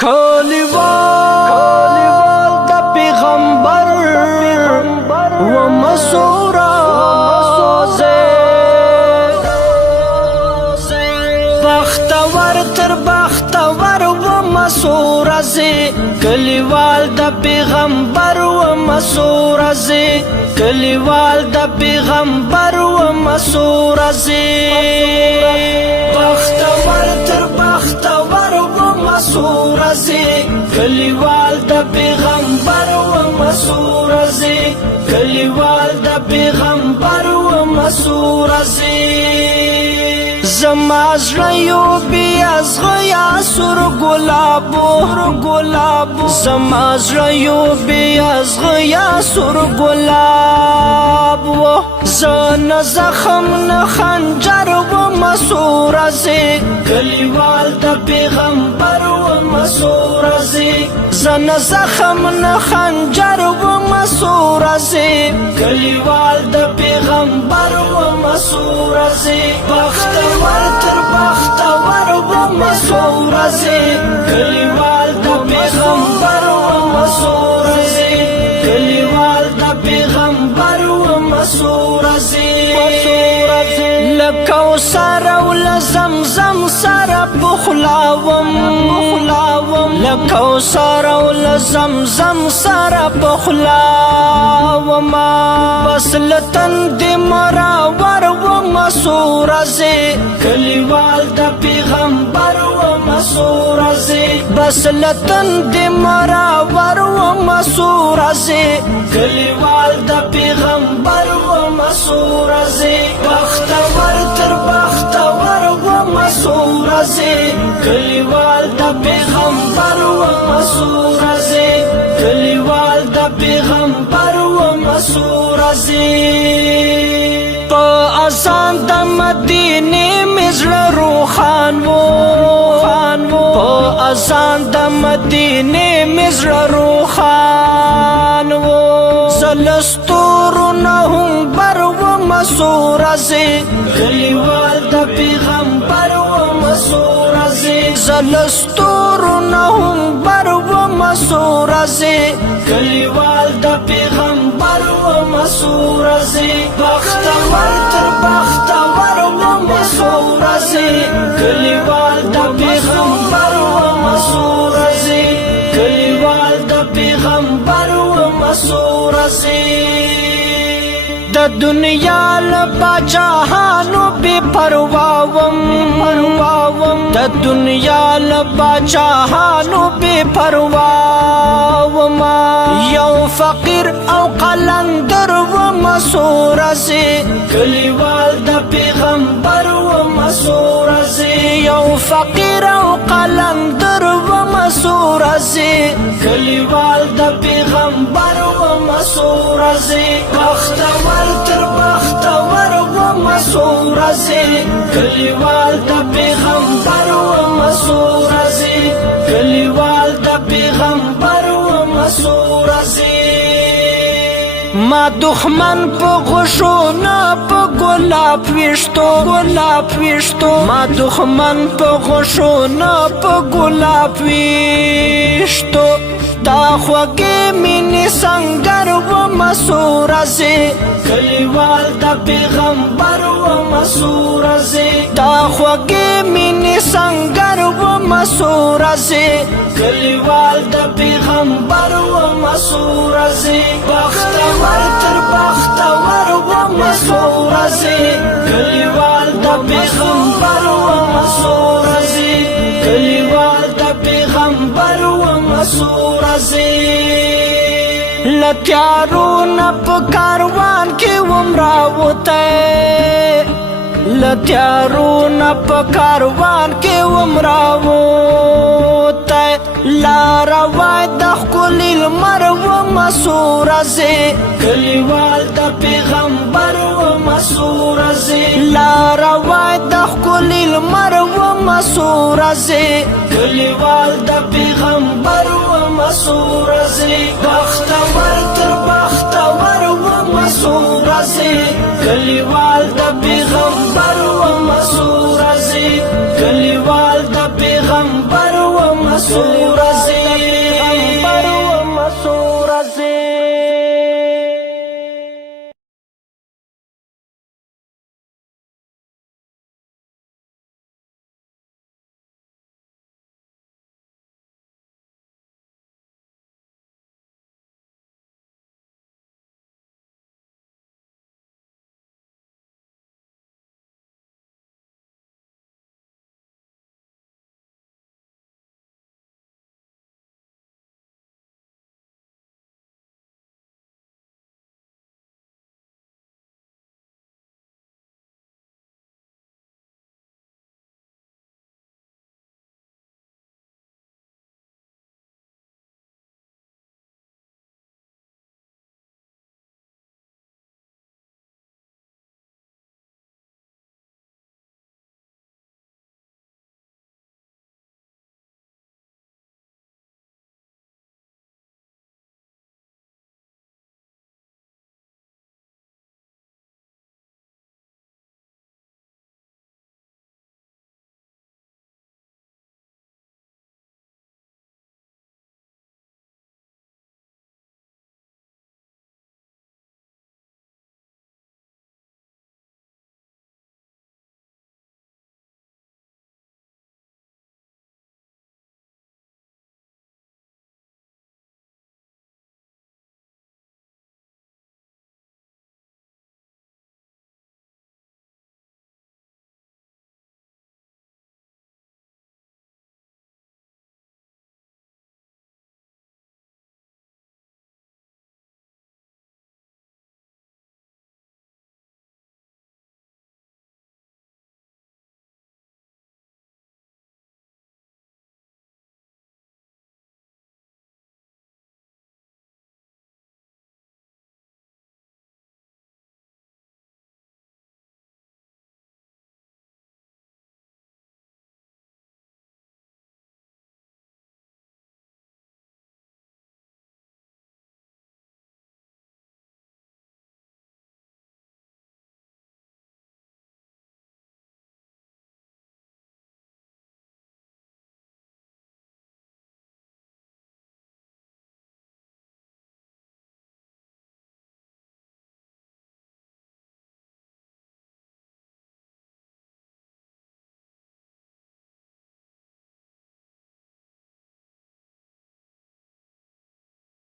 کلیوال د پیغمبر و مسورا بختور تر بختور و مسورا کلیوال د پیغمبر و مسورا کلیوال د پیغمبر و مسورا بختور تر بختور و مسورا کلیوال د پیغمبر و مسورا کلیوال د پیغمبر و مسورا زما زړه یو بی ازغیا سور ګلابو زما زړه یو بی ازغیا سور ګلابو زن زخم نه خنجر و مسورا کلیوال د پیغمبر و مسورا زن زخم نه خنجر و مسورا کلیوال د پیغمبر و مسورا بختور تر بختور و مسورا کلیوال د پیغمبر و مسورا کلیوال د پیغمبر و مسورا لکوثر او لزمزم سره بخلاوم لکوثر او لزمزم سره بخلاوم بس لتن دی مراور و مسورا کلیوال د پیغمبر و مسورا بس لتن دی مراور و مسورا کلیوال د پیغمبر و مسورا بختور تر بختور و مسورا کلیوال د پیغمبر و مسورا کلیوال د پیغمبر و مسورا په اذان د مدینه مزړه روخان وو په اذان د مدینه مزړه روخان وو زلستورونه هم بر و مسورا کلیوال د پیغمبر و مسورا زلستورونه هم بر و مسورا کلیوال د پیغمبر و مسورا بختور تر بختور و مسورا کلیوال د پیغمبر و مسورا کلیوال د پیغمبر و مسورا د دنیا لباچاهانو بے پرواوم د دنیا لباچاهانو بے پرواوم یو فقیر او قلندر و مسورا کلیوال د پیغمبر و مسورا یو فقیر او قلندر و مسورا کلیوال د پیغمبر و مسورا بختور تر بختور و مسورا کلیوال د پیغمبر و مسورا کلیوال د پیغمبر و مسورا ما دښمن په غشو نه په ګلاب ویشتو ما دښمن په غشو نه په ګلاب ویشتو دا خوږې مینې سنګر و مسورا کلیوال د پیغمبر و مسورا دا خوږې مینې سنګر و مسورا کلیوال د پیغمبر و مسورا بختور تر بختور و مسورا کلیوال د پیغمبر و مسورا کلیوال د پیغمبر و مسورا لتیارو نه په کاروان کې ومراوته لتیارو نه په کاروان کې ومراوته لاره وای د ښکلي لمر و مسورا کلیوال د پیغمبر و مسورا لاره وای د ښکلي لمر و مسورا کلیوال د پیغمبر و مسورا بختور تر بختور و مسورا کلیوال د پیغمبر و مسورا کلیوال د پیغمبر و مسورا